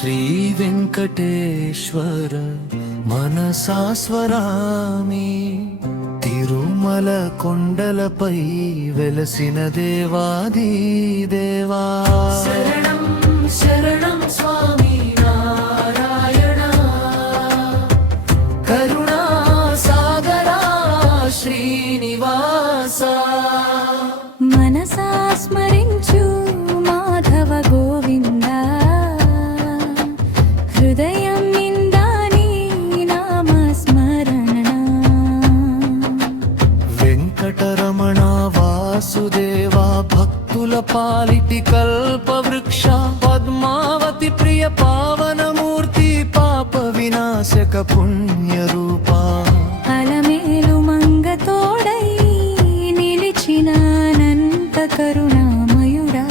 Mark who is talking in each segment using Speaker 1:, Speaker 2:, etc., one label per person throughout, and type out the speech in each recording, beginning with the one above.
Speaker 1: శ్రీ వెంకటేశ్వర మనసాస్వరామి. తిరుమల కొండలపై వెలసిన దేవాది దేవా. శరణం పాలిటి కల్పవృక్ష పద్మావతి ప్రియ పావనమూర్తి పాప వినాశక పుణ్యరూపా
Speaker 2: అలమేలు మంగ తోడై నిలిచిన అనంత కరుణామయుడా.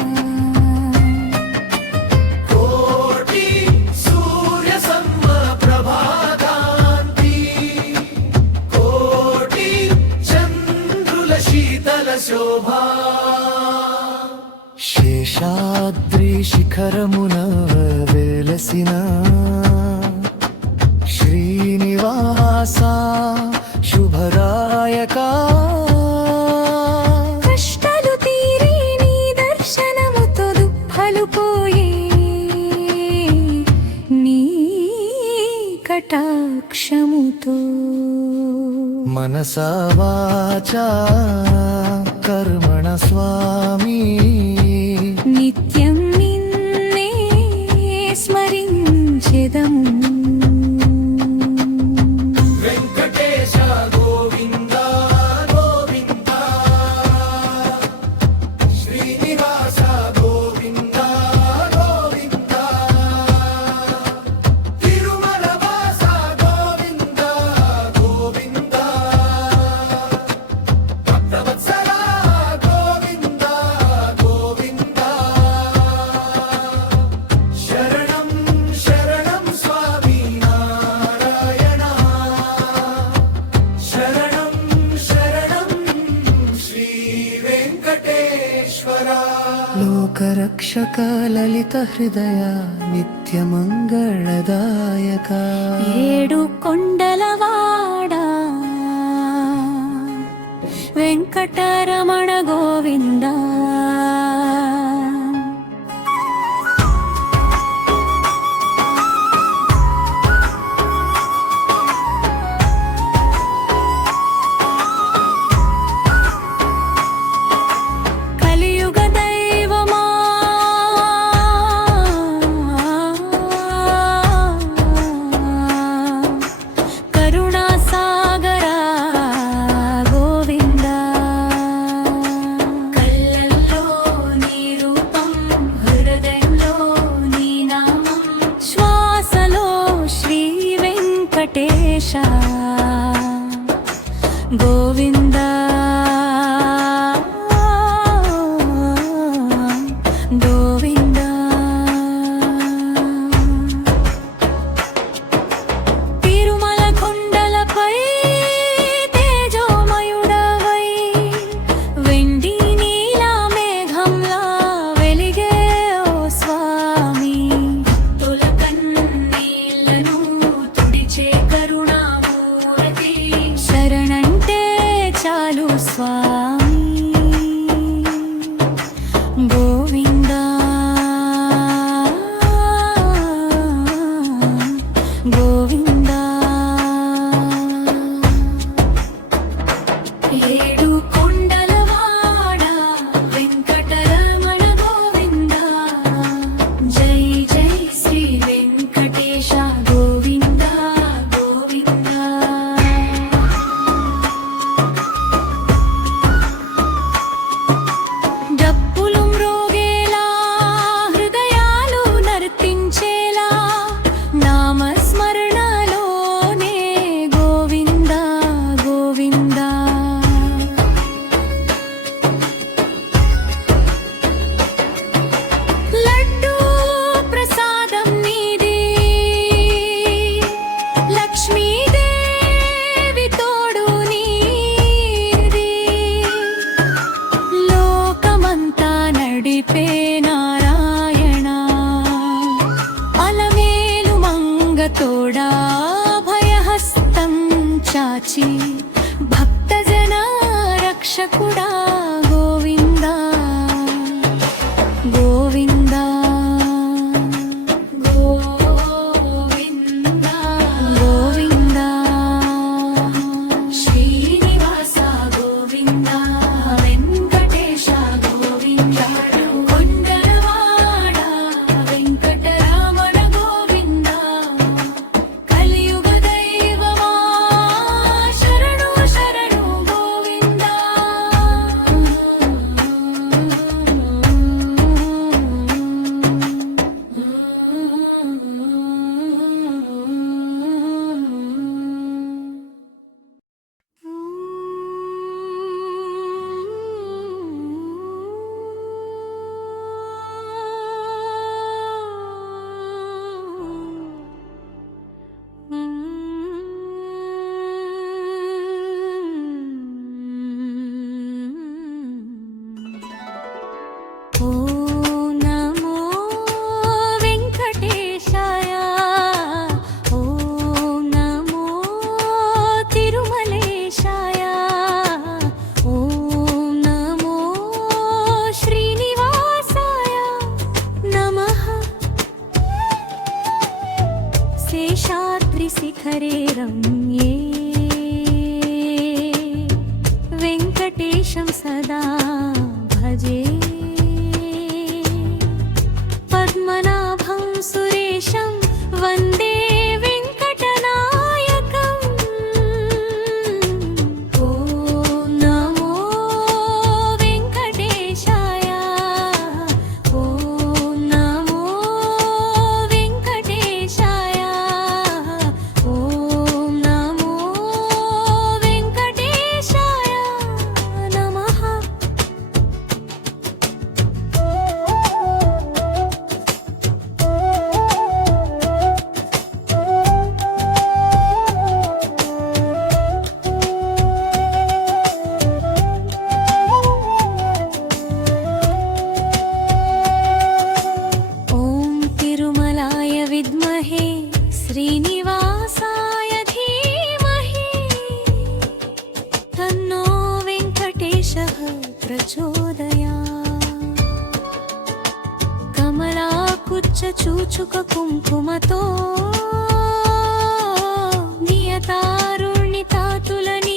Speaker 1: శేషాద్రి శిఖరమున వెలసిన శ్రీనివాస శుభదాయకా.
Speaker 2: కష్టాలు తీరి నీ దర్శనముతో దుఃఖాలు పోయే నీ కటాక్షముతో.
Speaker 1: మనసా వాచా కర్మణ స్వామి. 一天。లోకరక్షక లలిత హృదయ నిత్యమంగళదాయక
Speaker 2: ఏడు కొండలవాడా കൂടാ చూచుక కుంకుమతో నియతారుణ్ణి తాతులని